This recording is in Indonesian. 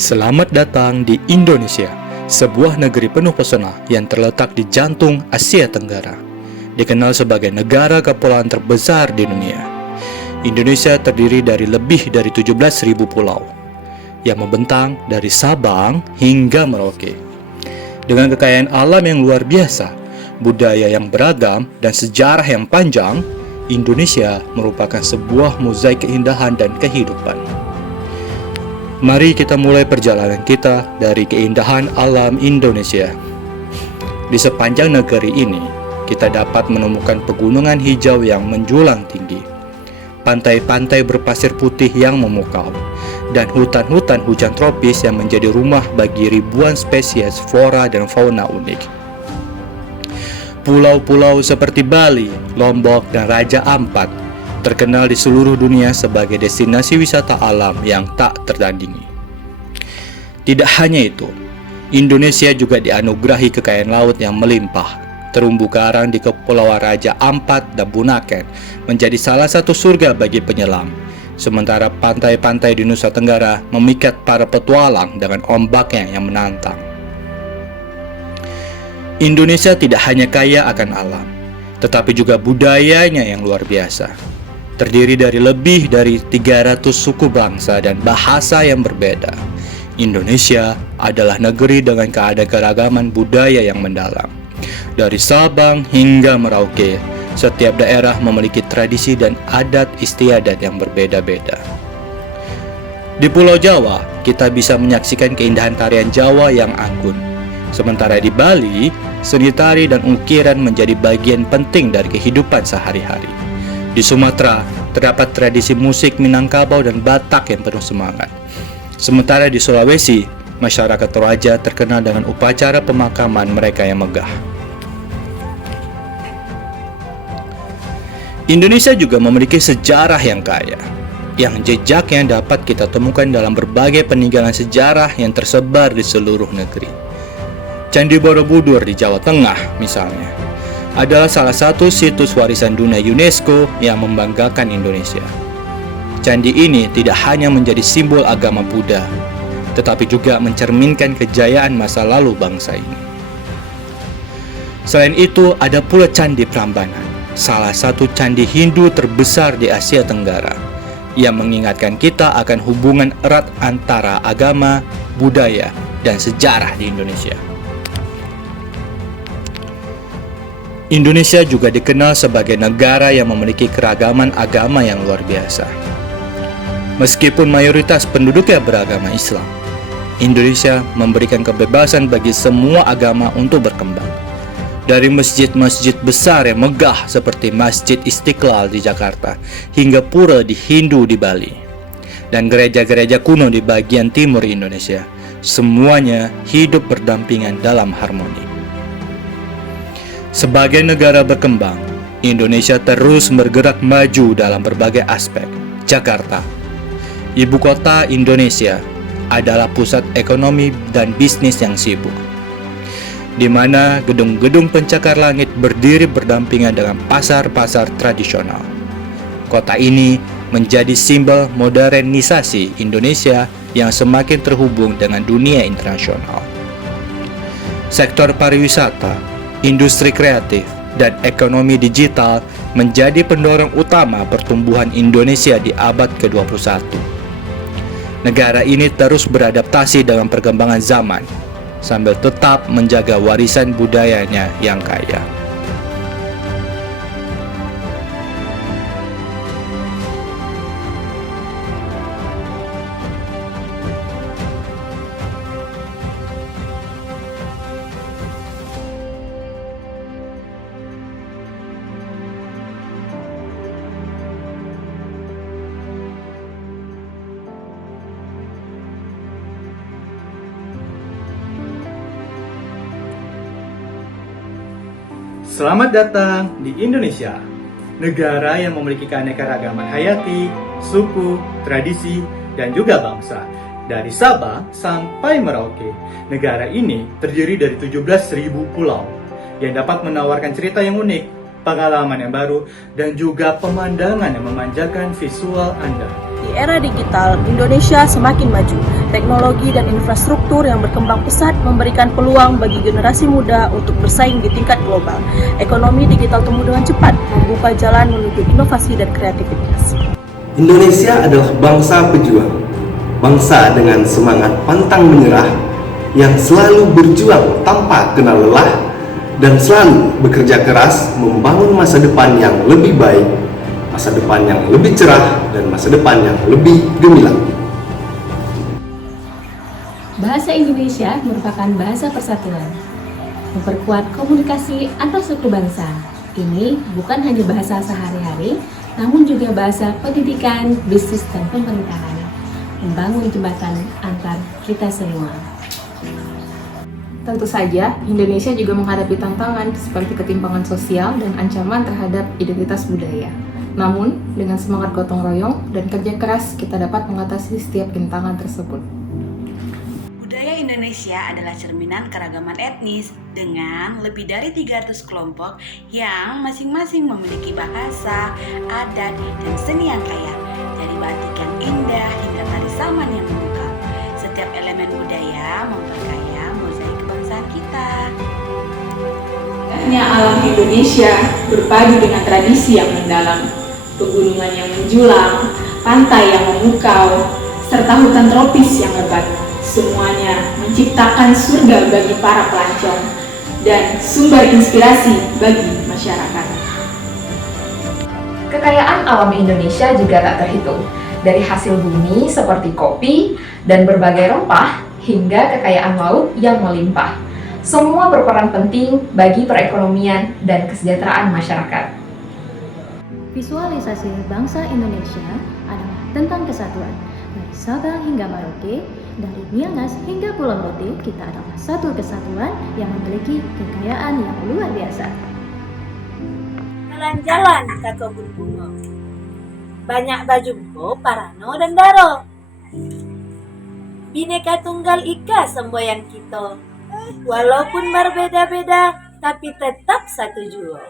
Selamat datang di Indonesia, sebuah negeri penuh pesona yang terletak di jantung Asia Tenggara. Dikenal sebagai negara kepulauan terbesar di dunia. Indonesia terdiri dari lebih dari 17.000 pulau yang membentang dari Sabang hingga Merauke. Dengan kekayaan alam yang luar biasa, budaya yang beragam, dan sejarah yang panjang, Indonesia merupakan sebuah mozaik keindahan dan kehidupan. Mari kita mulai perjalanan kita dari keindahan alam Indonesia. Di sepanjang negeri ini, kita dapat menemukan pegunungan hijau yang menjulang tinggi, pantai-pantai berpasir putih yang memukau, dan hutan-hutan hujan tropis yang menjadi rumah bagi ribuan spesies flora dan fauna unik. Pulau-pulau seperti Bali, Lombok, dan Raja Ampat terkenal di seluruh dunia sebagai destinasi wisata alam yang tak tertandingi. Tidak hanya itu, Indonesia juga dianugerahi kekayaan laut yang melimpah. Terumbu karang di Kepulauan Raja Ampat dan Bunaken menjadi salah satu surga bagi penyelam, sementara pantai-pantai di Nusa Tenggara memikat para petualang dengan ombaknya yang menantang. Indonesia tidak hanya kaya akan alam, tetapi juga budayanya yang luar biasa. Terdiri dari lebih dari 300 suku bangsa dan bahasa yang berbeda. Indonesia adalah negeri dengan keanekaragaman budaya yang mendalam. Dari Sabang hingga Merauke, setiap daerah memiliki tradisi dan adat istiadat yang berbeda-beda. Di Pulau Jawa, kita bisa menyaksikan keindahan tarian Jawa yang anggun. Sementara di Bali, seni tari dan ukiran menjadi bagian penting dari kehidupan sehari-hari. Di Sumatera, terdapat tradisi musik Minangkabau dan Batak yang penuh semangat. Sementara di Sulawesi, masyarakat Toraja terkenal dengan upacara pemakaman mereka yang megah. Indonesia juga memiliki sejarah yang kaya, yang jejaknya dapat kita temukan dalam berbagai peninggalan sejarah yang tersebar di seluruh negeri. Candi Borobudur di Jawa Tengah, misalnya, adalah salah satu situs warisan dunia UNESCO yang membanggakan Indonesia. Candi ini tidak hanya menjadi simbol agama Buddha, tetapi juga mencerminkan kejayaan masa lalu bangsa ini. Selain itu, ada pula Candi Prambanan, salah satu candi Hindu terbesar di Asia Tenggara, yang mengingatkan kita akan hubungan erat antara agama, budaya, dan sejarah di Indonesia. Indonesia juga dikenal sebagai negara yang memiliki keragaman agama yang luar biasa. Meskipun mayoritas penduduknya beragama Islam, Indonesia memberikan kebebasan bagi semua agama untuk berkembang. Dari masjid-masjid besar yang megah seperti Masjid Istiqlal di Jakarta, hingga pura di Hindu di Bali, dan gereja-gereja kuno di bagian timur Indonesia, semuanya hidup berdampingan dalam harmoni. Sebagai negara berkembang, Indonesia terus bergerak maju dalam berbagai aspek. Jakarta, ibu kota Indonesia, adalah pusat ekonomi dan bisnis yang sibuk, di mana gedung-gedung pencakar langit berdiri berdampingan dengan pasar-pasar tradisional. Kota ini menjadi simbol modernisasi Indonesia yang semakin terhubung dengan dunia internasional. Sektor pariwisata, industri kreatif, dan ekonomi digital menjadi pendorong utama pertumbuhan Indonesia di abad ke-21. Negara ini terus beradaptasi dengan perkembangan zaman, sambil tetap menjaga warisan budayanya yang kaya. Selamat datang di Indonesia, negara yang memiliki keanekaragaman hayati, suku, tradisi, dan juga bangsa. Dari Sabang sampai Merauke, negara ini terdiri dari 17.000 pulau yang dapat menawarkan cerita yang unik, pengalaman yang baru, dan juga pemandangan yang memanjakan visual Anda. Di era digital, Indonesia semakin maju. Teknologi dan infrastruktur yang berkembang pesat memberikan peluang bagi generasi muda untuk bersaing di tingkat global. Ekonomi digital tumbuh dengan cepat, membuka jalan menuju inovasi dan kreativitas. Indonesia adalah bangsa pejuang, bangsa dengan semangat pantang menyerah yang selalu berjuang tanpa kenal lelah dan selalu bekerja keras membangun masa depan yang lebih baik, masa depan yang lebih cerah, dan masa depan yang lebih gemilang. Bahasa Indonesia merupakan bahasa persatuan, memperkuat komunikasi antar suku bangsa. Ini bukan hanya bahasa sehari-hari, namun juga bahasa pendidikan, bisnis, dan pemerintahan, membangun jembatan antar kita semua. Tentu saja, Indonesia juga menghadapi tantangan seperti ketimpangan sosial dan ancaman terhadap identitas budaya. Namun, dengan semangat gotong royong dan kerja keras, kita dapat mengatasi setiap rintangan tersebut. Budaya Indonesia adalah cerminan keragaman etnis dengan lebih dari 300 kelompok yang masing-masing memiliki bahasa, adat, dan seni yang kaya, dari batik yang indah hingga tari saman yang memukau. Setiap elemen budaya memperkaya mozaik kebangsaan kita. Indahnya alam Indonesia berpadu dengan tradisi yang mendalam, pegunungan yang menjulang, pantai yang memukau, serta hutan tropis yang lebat. Semuanya menciptakan surga bagi para pelancong dan sumber inspirasi bagi masyarakat. Kekayaan alam Indonesia juga tak terhitung, dari hasil bumi seperti kopi dan berbagai rempah hingga kekayaan laut yang melimpah. Semua berperan penting bagi perekonomian dan kesejahteraan masyarakat. Visualisasi bangsa Indonesia adalah tentang kesatuan. Dari Sabang hingga Merauke, dari Miangas hingga Pulau Rote, kita adalah satu kesatuan yang memiliki kekayaan yang luar biasa. Jalan-jalan ke kebun bunga, banyak baju bo, parano dan daro. Bineka Tunggal Ika semboyan kita, walaupun berbeda-beda tapi tetap satu jua.